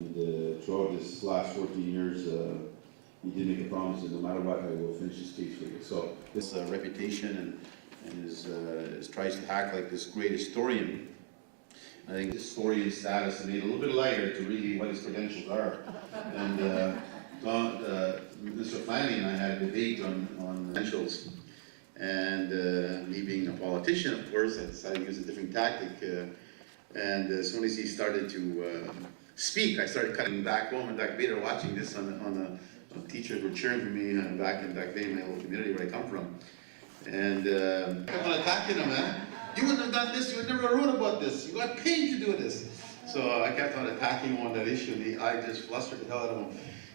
And throughout this last 14 years, he did make a promise that no matter what, I will finish his case for you. So this reputation and tries to act like this great historian. I think this historian status made it a little bit lighter to really what his credentials are. And Mr. Flanagan and I had a debate on credentials. And me being a politician, of course, I decided to use a different tactic. And as soon as he started to speak, I started cutting back home and back later watching this on teachers were cheering for me back in my old community where I come from. And I kept on attacking him, man. You wouldn't have done this, you would never wrote about this, you got paid to do this. So I kept on attacking him on that issue, and I just flustered the hell out of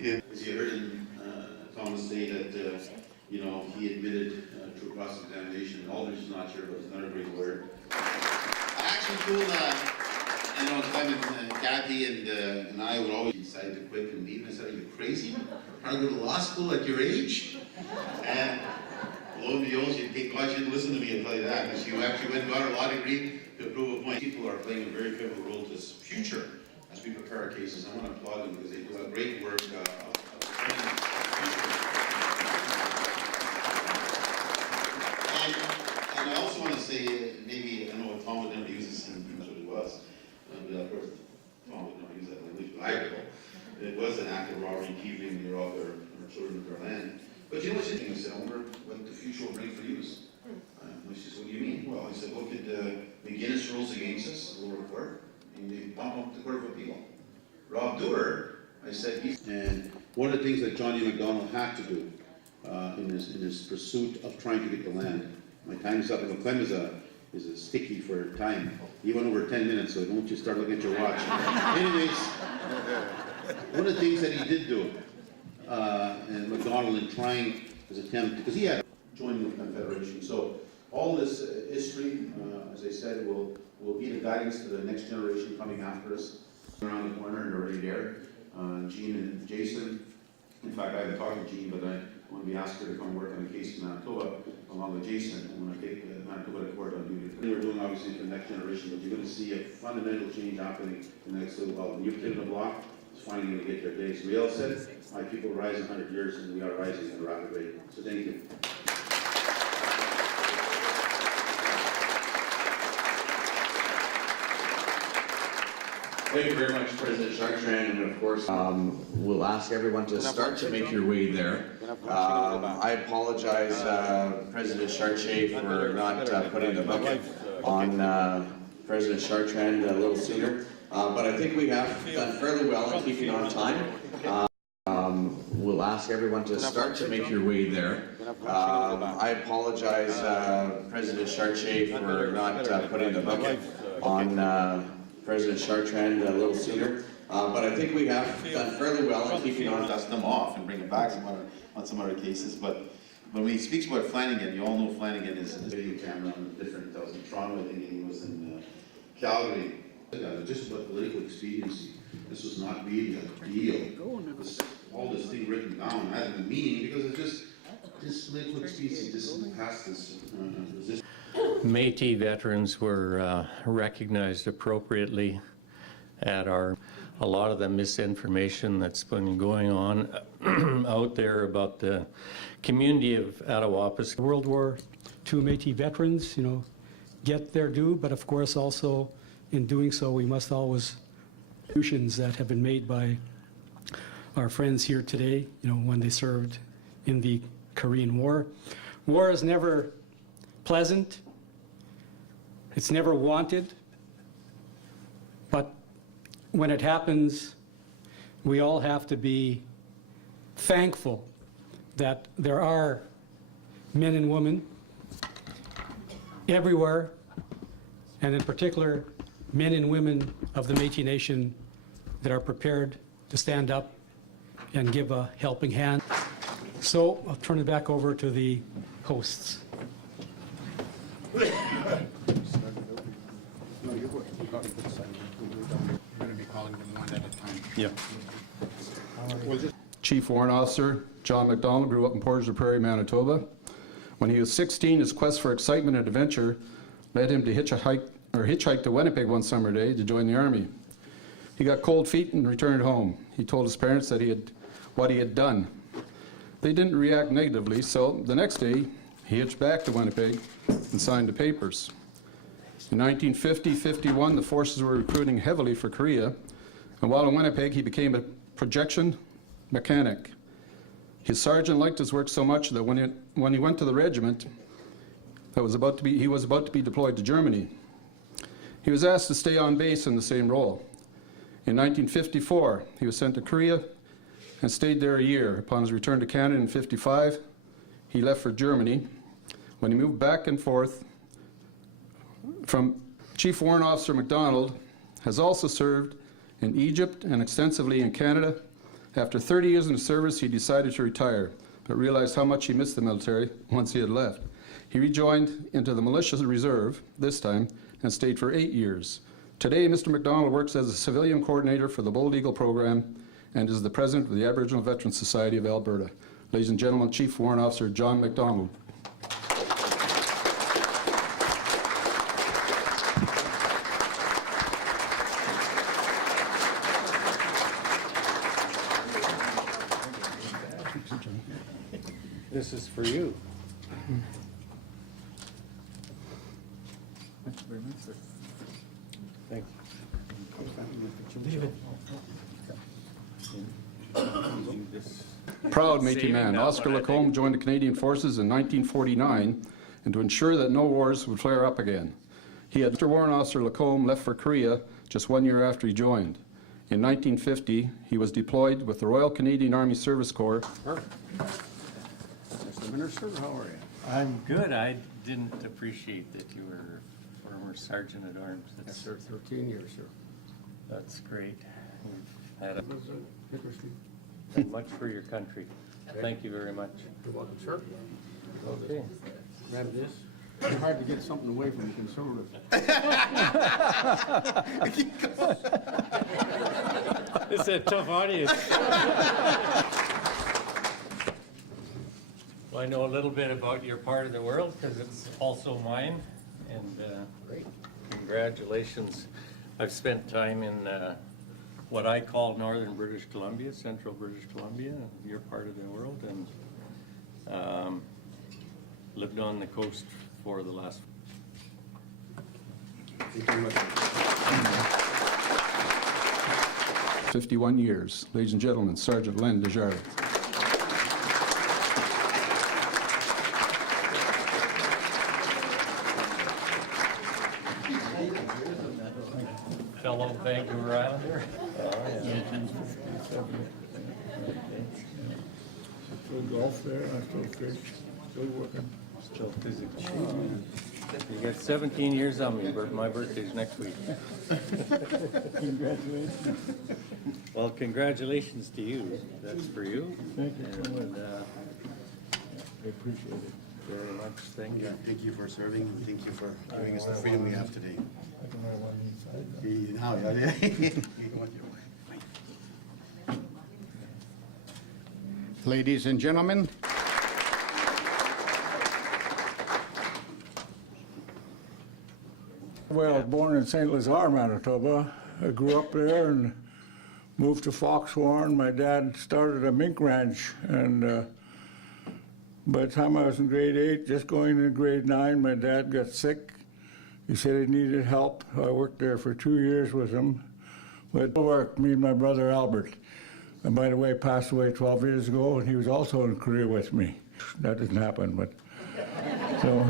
him. As you heard Thomas say that, you know, he admitted through cross-examination, Aldrich is not sure, but he's not a great lawyer. I actually told, you know, Clement, Kathy and I would always decide to quit and leave. And I said, are you crazy? Trying to go to law school at your age? And lo and behold, she didn't listen to me, I'll tell you that. And she actually went and got her law degree to prove a point. People are playing a very pivotal role to this future as we prepare our cases. I want to applaud them because they do a great work and I also want to say, maybe, I know Tom would never use this, and that's what it was. Of course, Tom would never use that language, but I will. It was an act of robbery, keeping their children with their land. But you know what's interesting? I said, I wonder what the future will bring for use. She says, what do you mean? Well, I said, look at McGuinness rules against us, lower court, and they bump up the Court of Appeal. Rob Doerr, I said, and one of the things that Johnny MacDonald had to do in his pursuit of trying to get the land. My time is up, and Clem is a sticky for time. He went over 10 minutes, so don't you start looking at your watch. Anyways, one of the things that he did do, and MacDonald in trying his attempt, because he had joined the Confederation, so all this history, as I said, will be the guidance to the next generation coming after us. Around the corner and already there. Jean and Jason, in fact I haven't talked to Jean, but I want to be asked her to come work on a case in Manitoba along with Jason. I'm going to take Manitoba to court on duty. We're doing obviously for the next generation, but you're going to see a fundamental change happening in the next little while. The new kid on the block is finally going to get their days. We all said, my people rise 100 years, and we are rising at a rapid rate. So thank you. Thank you very much, President Chartrand, and of course, we'll ask everyone to start to make your way there. I apologize, President Chartier, for not putting the bucket on President Chartrand a little sooner, but I think we have done fairly well in keeping on time. We'll ask everyone to start to make your way there. I apologize, President Chartier, for not putting the bucket on President Chartrand a little sooner, but I think we have done fairly well in keeping on. Dust them off and bring them back on some other cases, but when he speaks about Flanagan, you all know Flanagan is a video camera on different, I was in Toronto, I think, and he was in Calgary. Just about political expediency. This was not really a deal. All this thing written down had a meaning because it's just political expediency, just past this resistance. Métis veterans were recognized appropriately at a lot of the misinformation that's been going on out there about the community of Attawapiskat. World War II Métis veterans, you know, get their due, but of course also in doing so we must always contributions that have been made by our friends here today, you know, when they served in the Korean War. War is never pleasant. It's never wanted, but when it happens, we all have to be thankful that there are men and women everywhere, and in particular, men and women of the Métis Nation that are prepared to stand up and give a helping hand. So I'll turn it back over to the hosts. Yeah. Chief Warrant Officer John MacDonald grew up in Portage la Prairie, Manitoba. When he was 16, his quest for excitement and adventure led him to hitchhike to Winnipeg one summer day to join the Army. He got cold feet and returned home. He told his parents that what he had done. They didn't react negatively, so the next day he hitched back to Winnipeg and signed the papers. In 1950-51, the forces were recruiting heavily for Korea, and while in Winnipeg, he became a projection mechanic. His sergeant liked his work so much that when he went to the regiment, he was about to be deployed to Germany. He was asked to stay on base in the same role. In 1954, he was sent to Korea and stayed there a year. Upon his return to Canada in 55, he left for Germany. When he moved back and forth, from Chief Warrant Officer MacDonald has also served in Egypt and extensively in Canada. After 30 years in the service, he decided to retire, but realized how much he missed the military once he had left. He rejoined into the Militia Reserve, this time, and stayed for 8 years. Today, Mr. MacDonald works as a civilian coordinator for the Bold Eagle program and is the president of the Aboriginal Veterans Society of Alberta. Ladies and gentlemen, Chief Warrant Officer John MacDonald. This is for you. Thank you. Proud Métis man, Oscar Lacombe joined the Canadian Forces in 1949 and to ensure that no wars would flare up again. Mr. Warrant Officer Lacombe left for Korea just 1 year after he joined. In 1950, he was deployed with the Royal Canadian Army Service Corps. Mr. Minister, how are you? I'm good. I didn't appreciate that you were former sergeant at arms. Yes, sir, 13 years, sir. That's great. You've had It was interesting. done much for your country. Thank you very much. You're welcome, sir. Okay. Grab this. It's hard to get something away from the conservatives. It's a tough audience. Well, I know a little bit about your part of the world because it's also mine. And congratulations. I've spent time in what I call northern British Columbia, central British Columbia, your part of the world, and lived on the coast for the last. 51 years. Ladies and gentlemen, Sergeant Len Desjardins. Fellow Vancouver Islander. Still golf there, I still fish, still working. Still physically. You got 17 years on me, but my birthday's next week. Congratulations. Well, congratulations to you. That's for you. Thank you so much. And, I appreciate it. very much, thank you. Thank you for serving, and thank you for giving us the freedom we have today. I can wear one inside. Now, yeah. Ladies and gentlemen, Well, I was born in St. Lazare, Manitoba. I grew up there and moved to Foxhorn. My dad started a mink ranch, and by the time I was in grade 8, just going into grade 9, my dad got sick. He said he needed help. I worked there for 2 years with him. But work, me and my brother Albert, and by the way, passed away 12 years ago, and he was also in Korea with me. That didn't happen, but so.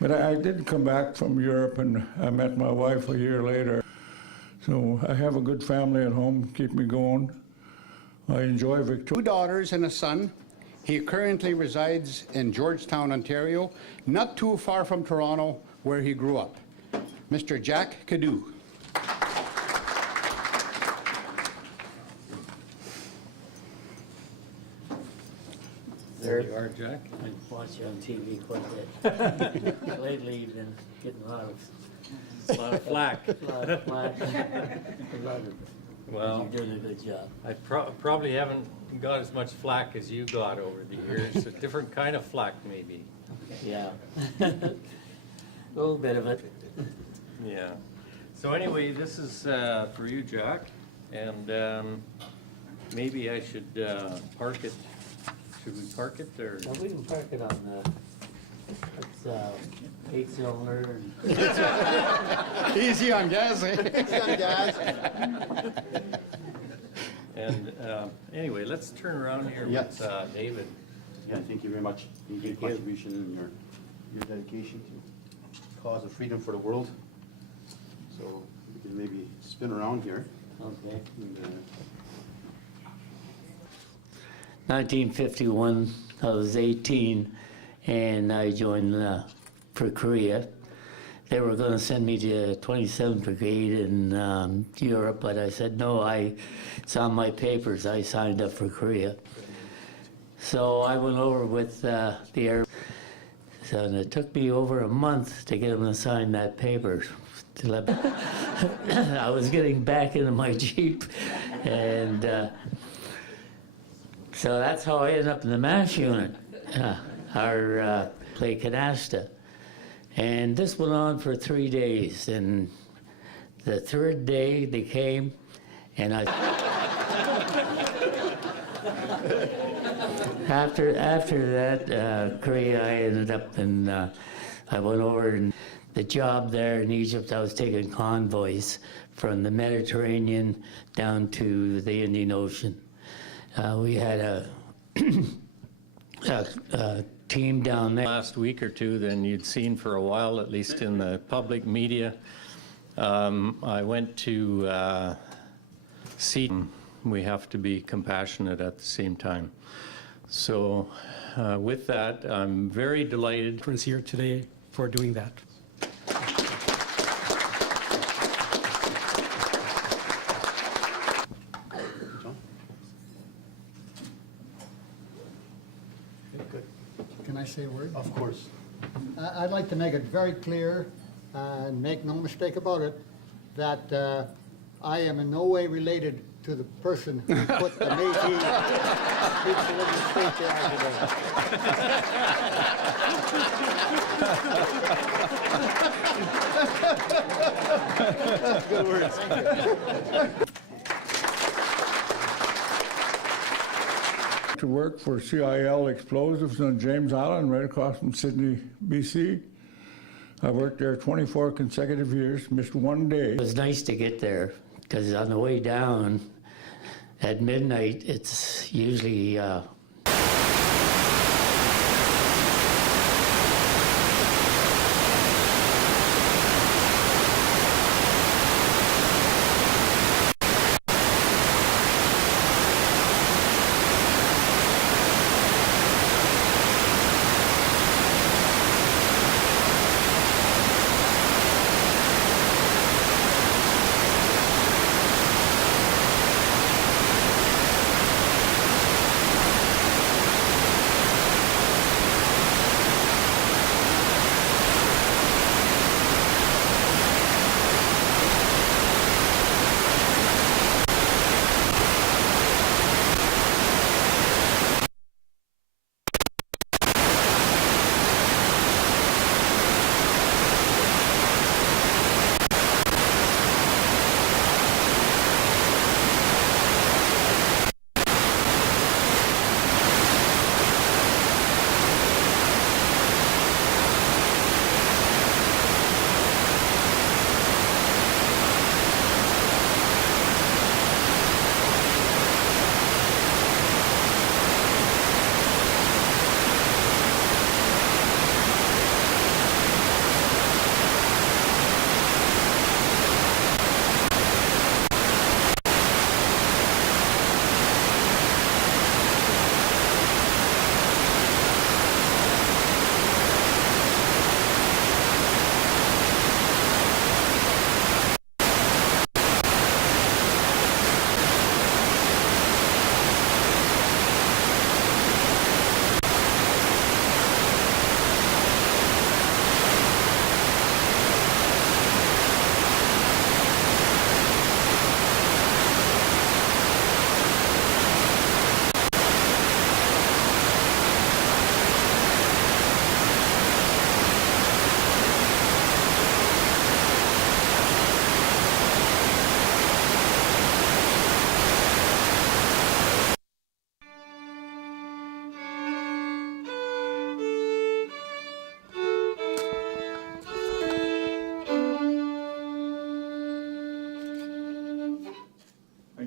But I did come back from Europe, and I met my wife a year later. So I have a good family at home, keep me going. I enjoy Victoria. 2 daughters and a son. He currently resides in Georgetown, Ontario, not too far from Toronto, where he grew up. Mr. Jack Cadu. There you are, Jack. I watch you on TV quite a bit. Lately, you've been getting a lot of Flack. flack. Well, You're doing a good job. I probably haven't got as much flack as you got over the years. A different kind of flack, maybe. Yeah. A little bit of it. Yeah. So anyway, this is for you, Jack, and maybe I should park it. Should we park it or? Well, we can park it on the, it's 8-cylinder and Easy on gas, eh? And anyway, let's turn around here Yes. with David. Yeah, thank you very much. Your great contribution and your dedication to cause of freedom for the world. So we can maybe spin around here. Okay. And, 1951, I was 18, and I joined for Korea. They were going to send me to 27th Brigade in Europe, but I said, no, it's on my papers. I signed up for Korea. So I went over with the Air. So and it took me over a month to get them to sign that paper. I was getting back into my Jeep, and so that's how I ended up in the MASH unit, our play canasta. And this went on for 3 days, and the third day they came, and after that, Korea, I ended up in, I went over and the job there in Egypt, I was taking convoys from the Mediterranean down to the Indian Ocean. We had a team down there. Last week or two than you'd seen for a while, at least in the public media. I went to see. We have to be compassionate at the same time. So with that, I'm very delighted. Veterans here today for doing that. Can I say a word? of course. I'd like to make it very clear, and make no mistake about it, that I am in no way related to the person who put the Métis people in the state they are today. To work for CIL Explosives on James Island, right across from Sydney, BC. I worked there 24 consecutive years, missed one day. It was nice to get there, because on the way down, at midnight, it's usually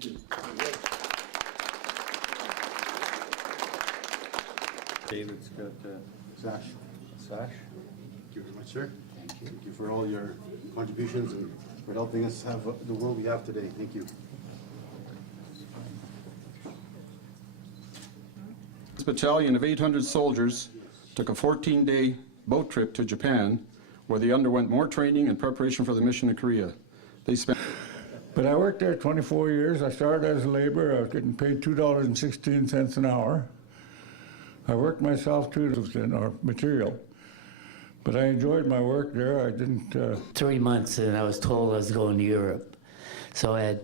Thank you. David's got Sash. Thank you very much, sir. Thank you. Thank you for all your contributions and for helping us have the world we have today. Thank you. This battalion of 800 soldiers took a 14-day boat trip to Japan, where they underwent more training and preparation for the mission in Korea. They spent But I worked there 24 years. I started as a laborer. I was getting paid $2.16 an hour. I worked myself too in our material. But I enjoyed my work there. I didn't... 3 months, and I was told I was going to Europe. So I had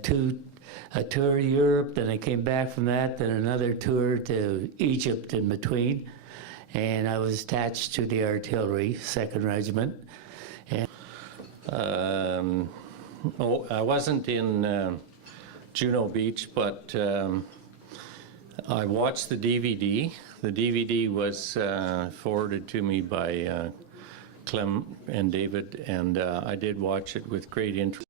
a tour to Europe, then I came back from that, then another tour to Egypt in between. And I was attached to the artillery, 2nd Regiment. And I wasn't in Juno Beach, but I watched the DVD. The DVD was forwarded to me by Clem and David, and I did watch it with great interest.